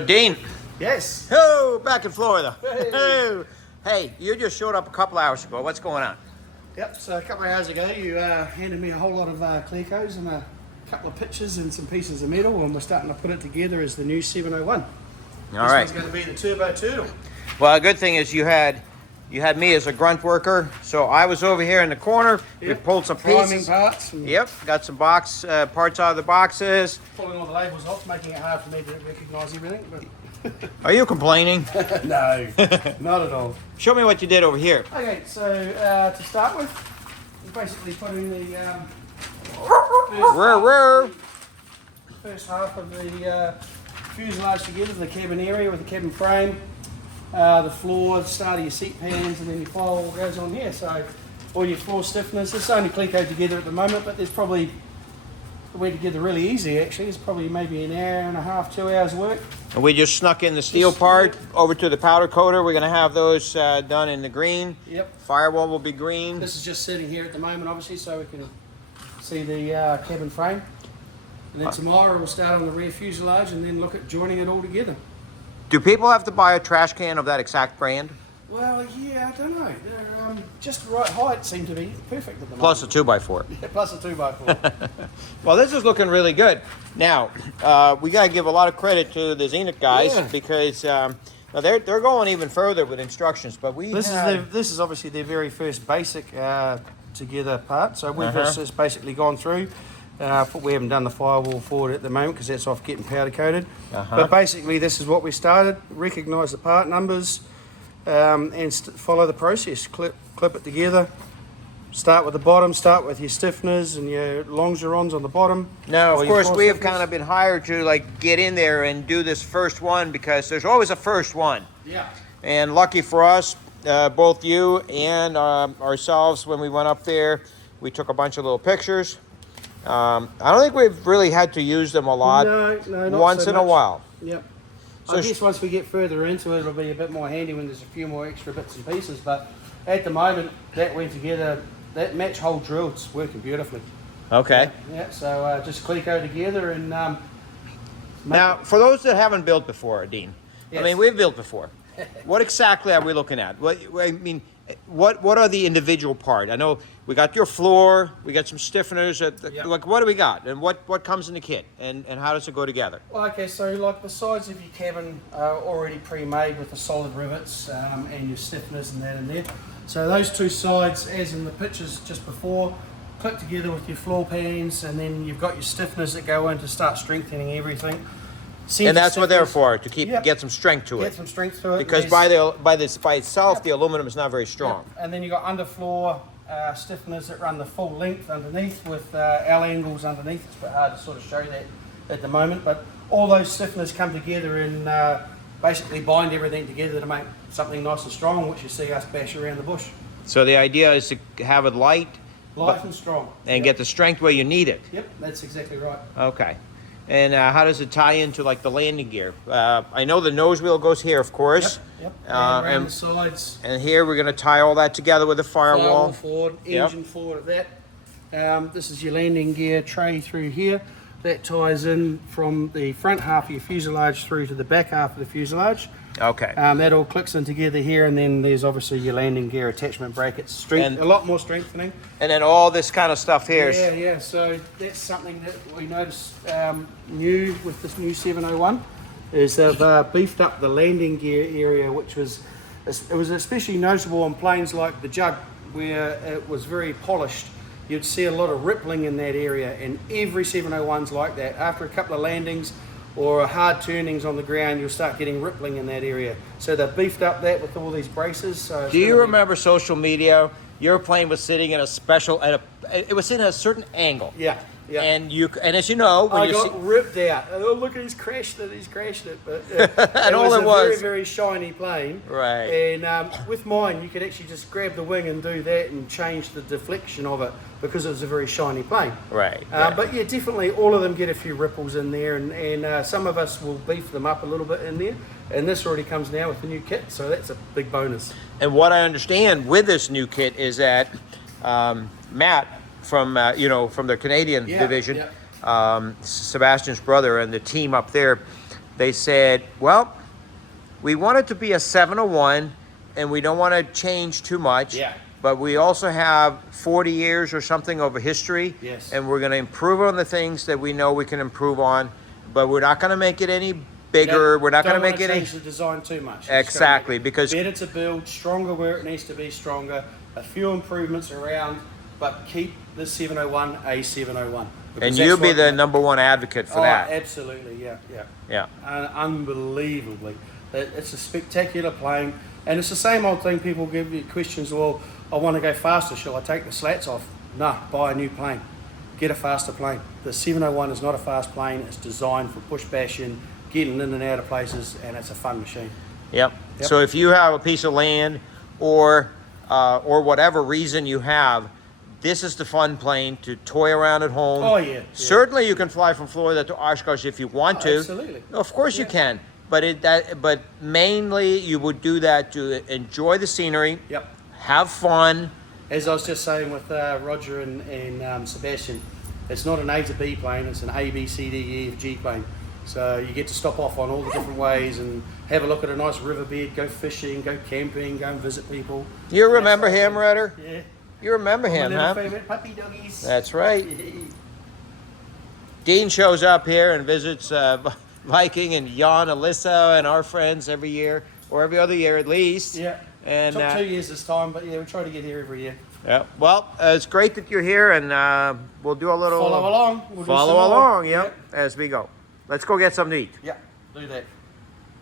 Deane. Yes. Oh, back in Florida. Hey. Oh. Hey, you just showed up a couple hours ago. What's going on? Yep, so a couple of hours ago you handed me a whole lot of Clearcoats and a couple of pictures and some pieces of metal, and we're starting to put it together as the new 701. All this right. one's going to be the Turbo Turtle. Well, a good thing is you had me as a grunt worker, so I was over here in the corner. Yep. We pulled some Priming pieces. parts. And Yep, got some box parts out of the boxes. pulling all the labels off, making it hard for me to recognise everything. But Are you complaining? no, not at all. Show me what you did over here. Okay, so to start with, we're basically putting the first half of the fuselage together, the cabin area with the cabin frame, the floor, the start of your seat pans, and then your firewall goes on here. So all your floor stiffeners. It's only Clearcoat together at the moment, but there's probably, the way together really easy actually, it's probably maybe an hour and a half, 2 hours work. And we just snuck in the steel part over to the powder coater. We're going to have those done in the green. Yep. Firewall will be green. This is just sitting here at the moment, obviously, so we can see the cabin frame. And then tomorrow we'll start on the rear fuselage and then look at joining it all together. Do people have to buy a trash can of that exact brand? Well, yeah, I don't know. They're just the right height seem to be perfect at the Plus a moment. 2x4. Yeah, plus a 2x4. Well, this is looking really good. Now, we got to give a lot of credit to the Zenith guys because now they're going even further with instructions. But This is obviously their very first basic together part. So we've just basically gone through. We haven't done the firewall forward at the moment because that's off getting powder coated. But basically, this is what we started. Recognise the part numbers and follow the process. Clip it together. Start with the bottom. Start with your stiffeners and your longerons on the bottom. Now, of course, we have kind of been hired to like get in there and do this first one because there's always a first one. Yeah. And lucky for us, both you and ourselves, when we went up there, we took a bunch of little pictures. I don't think we've really had to use them a lot. No, not once so in much. a while. Yep. So I guess once we get further into it, it'll be a bit more handy when there's a few more extra bits and pieces. But at the moment, that went together. That match hole drill, it's working beautifully. Okay. Yeah. So just Clearcoat together and. Now, for those that haven't built before, Deane, Yes. I mean, we've built before. What exactly are we looking at? What are the individual part? I know we got your floor, we got some stiffeners. Like, what do we got, and what comes in the kit, and how does it go together? Well, okay, so like the sides of your cabin are already pre-made with the solid rivets and your stiffeners and that in there. So those two sides, as in the pictures just before, clip together with your floor pans, and then you've got your stiffeners that go in to start strengthening everything. And that's what they're for, to get some strength to it. Get some strength to it. Because by itself, the aluminum is not very strong. And then you've got underfloor stiffeners that run the full length underneath with L angles underneath. It's a bit hard to sort of show that at the moment, but all those stiffeners come together and basically bind everything together to make something nice and strong, which you see us bash around the bush. So the idea is to have it light and strong. and get the strength where you need it. Yep, that's exactly right. Okay. And how does it tie into like the landing gear? I know the nose wheel goes here, of course. Yep. And around the sides. And here we're going to tie all that together with the firewall. Forward, engine forward at that. This is your landing gear tray through here. That ties in from the front half of your fuselage through to the back half of the fuselage. Okay. That all clicks in together here, and then there's obviously your landing gear attachment brackets. A lot more strengthening. And then all this kind of stuff here. Yeah. So that's something that we noticed new with this new 701 is they've beefed up the landing gear area, which was especially noticeable on planes like the Jug, where it was very polished. You'd see a lot of rippling in that area, and every 701's like that. After a couple of landings or hard turnings on the ground, you'll start getting rippling in that area. So they've beefed up that with all these braces. So do you remember social media? Your plane was sitting in it was sitting at a certain angle. Yeah. And as you know, when I got ripped out. Oh, look, he's crashed it. But and it was a very, very shiny plane. Right. And with mine, you could actually just grab the wing and do that and change the deflection of it because it was a very shiny plane. Right. But yeah, definitely all of them get a few ripples in there, and some of us will beef them up a little bit in there. And this already comes now with the new kit, so that's a big bonus. And what I understand with this new kit is that Matt from the Canadian division, Sebastian's brother and the team up there, they said, well, we want it to be a 701 and we don't want to change too much. Yeah. But we also have 40 years or something of a history. Yes. And we're going to improve on the things that we know we can improve on, but we're not going to make it any bigger. We're not going to make it change the design too much. Exactly, because better to build, stronger where it needs to be stronger, a few improvements around, but keep the 701 a 701. and you'll be the #1 advocate for that. Absolutely, yeah. Yeah. Unbelievably. It's a spectacular plane, and it's the same old thing. People give you questions, well, I want to go faster, shall I take the slats off? Nah, buy a new plane. Get a faster plane. The 701 is not a fast plane. It's designed for push bashing, getting in and out of places, and it's a fun machine. Yep. So if you have a piece of land or whatever reason you have, this is the fun plane to toy around at home. Oh, yeah. Certainly you can fly from Florida to Oshkosh if you want to. Absolutely. Of course you can. But mainly you would do that to enjoy the scenery. Yep. Have fun. As I was just saying with Roger and Sebastian, it's not an A to B plane, it's an A, B, C, D, E, F, G plane. So you get to stop off on all the different ways and have a look at a nice riverbed, go fishing, go camping, go and visit people. You remember him, Rudder? Yeah. You remember him, My huh? little favorite puppy doggies. That's right. Deane shows up here and visits Viking and Jan, Alyssa, and our friends every year, or every other year at least. Yeah. And Took 2 years this time, but yeah, we try to get here every year. yeah. Well, it's great that you're here, and we'll do a little Follow along. We'll do follow some more. along, yeah, as we go. Let's go get something to eat. Yeah, do that.